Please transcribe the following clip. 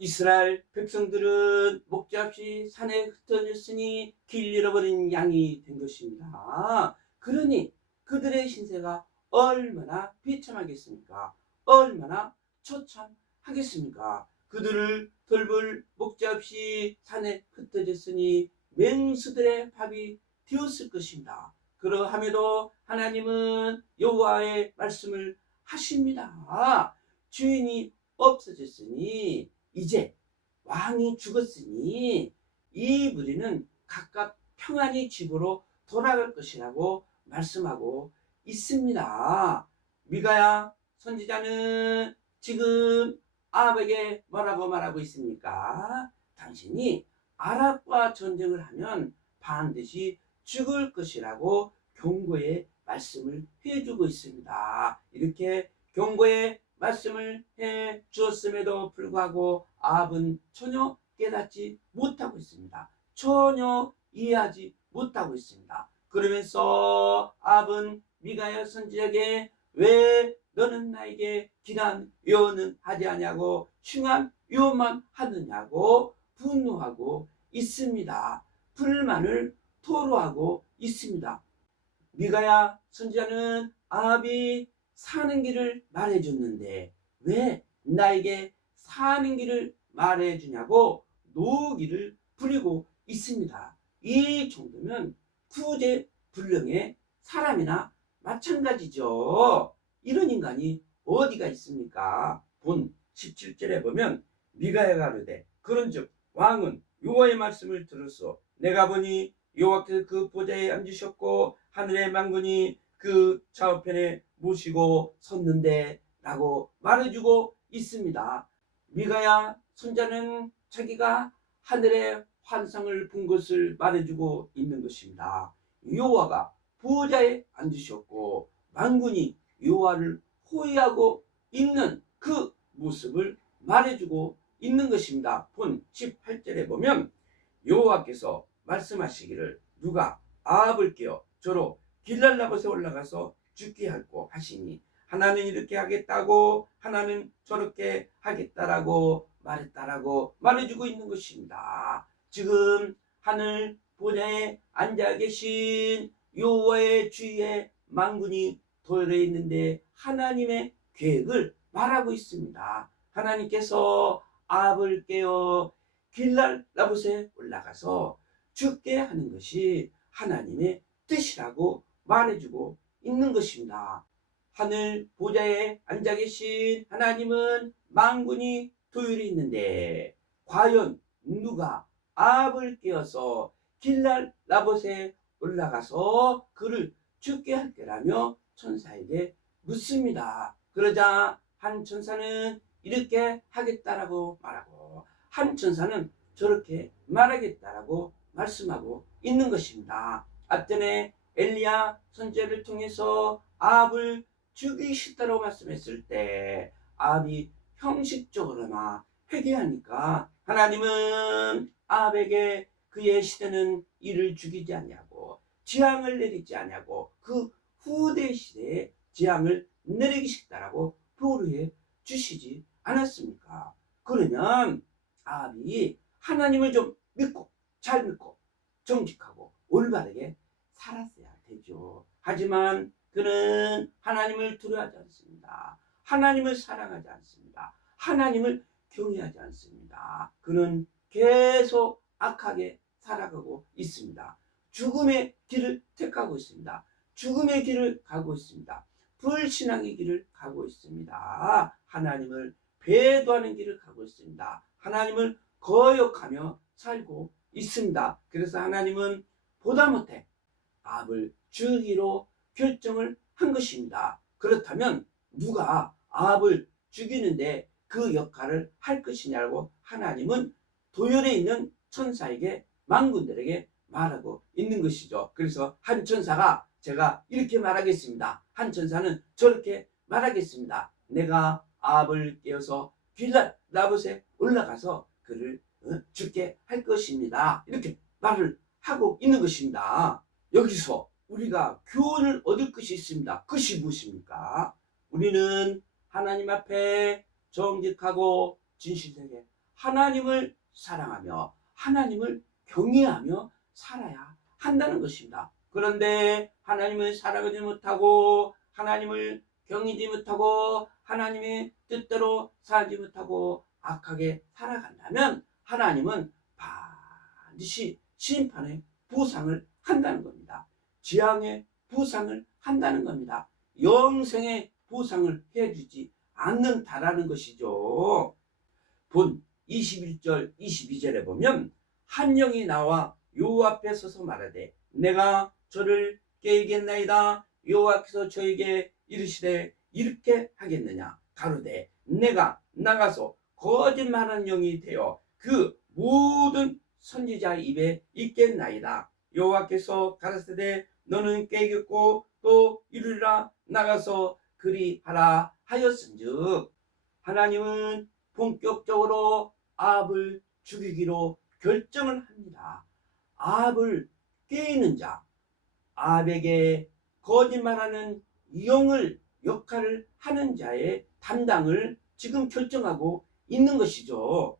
이스라엘 백성들은 목자없이 산에 흩어졌으니 길 잃어버린 양이 된 것입니다. 그러니 그들의 신세가 얼마나 비참하겠습니까? 얼마나 처참하겠습니까? 그들을 돌볼 목자 없이 산에 흩어졌으니 맹수들의 밥이 되었을 것입니다. 그러함에도 하나님은 여호와의 말씀을 하십니다. 주인이 없어졌으니 이제 왕이 죽었으니 이 무리는 각각 평안히 집으로 돌아갈 것이라고 말씀하고 있습니다. 미가야 선지자는 지금 아합에게 뭐라고 말하고 있습니까? 당신이 아랍과 전쟁을 하면 반드시 죽을 것이라고 경고의 말씀을 해주고 있습니다. 이렇게 경고의 말씀을 해 주었음에도 불구하고 아합은 전혀 깨닫지 못하고 있습니다. 전혀 이해하지 못하고 있습니다. 그러면서 아합은 미가야 선지자에게 왜 너는 나에게 기난 유언은 하지 아니하고 흉한 유언만 하느냐고 분노하고 있습니다. 불만을 토로하고 있습니다. 미가야 선지자는 아합이 사는 길을 말해줬는데 왜 나에게 사는 길을 말해주냐고 노기를 부리고 있습니다. 이 정도면 구제불능의 사람이나 마찬가지죠. 이런 인간이 어디가 있습니까? 본 17절에 보면 미가야가 가로되 그런즉 왕은 여호와의 말씀을 들었소. 내가 보니 여호와께서 그 보좌에 앉으셨고 하늘의 만군이 그 좌우편에 모시고 섰는데 라고 말해주고 있습니다. 미가야 선자는 자기가 하늘의 환상을 본 것을 말해주고 있는 것입니다. 여호와가 보좌에 앉으셨고 만군이 여호와를 호위하고 있는 그 모습을 말해주고 있는 것입니다. 본 18절에 보면 여호와께서 말씀하시기를 누가 아합을 깨어 저로 길랄라봇에 올라가서 죽게 할고 하시니 하나는 이렇게 하겠다고 하나는 저렇게 하겠다라고 말했다라고 말해주고 있는 것입니다. 지금 하늘 보좌에 앉아 계신 여호와의 주위에 만군이 도열해 있는데 하나님의 계획을 말하고 있습니다. 하나님께서 아합을 깨어 길랄라봇에 올라가서 죽게 하는 것이 하나님의 뜻이라고 말해주고 있는 것입니다. 하늘 보좌에 앉아 계신 하나님은 만군이 도율해 있는데 과연 누가 아합을 깨어서 길랄라봇에 올라가서 그를 죽게 할 거라며 천사에게 묻습니다. 그러자 한 천사는 이렇게 하겠다라고 말하고 한 천사는 저렇게 말하겠다라고 말씀하고 있는 것입니다. 앞전에 엘리야 선지자를 통해서 아합을 죽이시다고 말씀했을 때 아합이 형식적으로나 회개하니까 하나님은 아합에게 그의 시대는 이를 죽이지 않냐고 재앙을 내리지 않냐고 그 후대 시대에 재앙을 내리시겠다라고 보루해 주시지 않았습니까? 그러면 아합이 하나님을 좀 믿고 잘 믿고 정직하고 올바르게 살았어야 되죠. 하지만 그는 하나님을 두려워하지 않습니다. 하나님을 사랑하지 않습니다. 하나님을 경외하지 않습니다. 그는 계속 악하게 살아가고 있습니다. 죽음의 길을 택하고 있습니다. 죽음의 길을 가고 있습니다. 불신앙의 길을 가고 있습니다. 하나님을 배도하는 길을 가고 있습니다. 하나님을 거역하며 살고 있습니다. 그래서 하나님은 보다 못해 아합을 죽이기로 결정을 한 것입니다. 그렇다면 누가 아합을 죽이는데 그 역할을 할 것이냐고 하나님은 도열에 있는 천사에게 만군들에게 말하고 있는 것이죠. 그래서 한 천사가 제가 이렇게 말하겠습니다. 한 천사는 저렇게 말하겠습니다. 내가 아합을 깨어서 길랄라봇에 올라가서 그를 죽게 할 것입니다. 이렇게 말을 하고 있는 것입니다. 여기서 우리가 교훈을 얻을 것이 있습니다. 그것이 무엇입니까? 우리는 하나님 앞에 정직하고 진실되게 하나님을 사랑하며 하나님을 경외하며 살아야 한다는 것입니다. 그런데 하나님을 사랑하지 못하고 하나님을 경외하지 못하고 하나님의 뜻대로 살지 못하고 악하게 살아간다면 하나님은 반드시 심판의 보상을 한다는 겁니다. 재앙의 보상을 한다는 겁니다. 영생의 보상을 해주지 않는다라는 것이죠. 본 21절 22절에 보면 한 영이 나와 여호와 앞에 서서 말하되 내가 저를 깨우겠나이다. 여호와께서 저에게 이르시되 이렇게 하겠느냐 가로되 내가 나가서 거짓말하는 영이 되어 그 모든 선지자 입에 있겠나이다. 여호와께서 가라사대 너는 깨겠고 또 이르리라 나가서 그리하라 하였은즉 하나님은 본격적으로 아합을 죽이기로 결정을 합니다. 아합을 깨이는 자, 아합에게 거짓말하는 영을 역할을 하는 자의 담당을 지금 결정하고 있는 것이죠.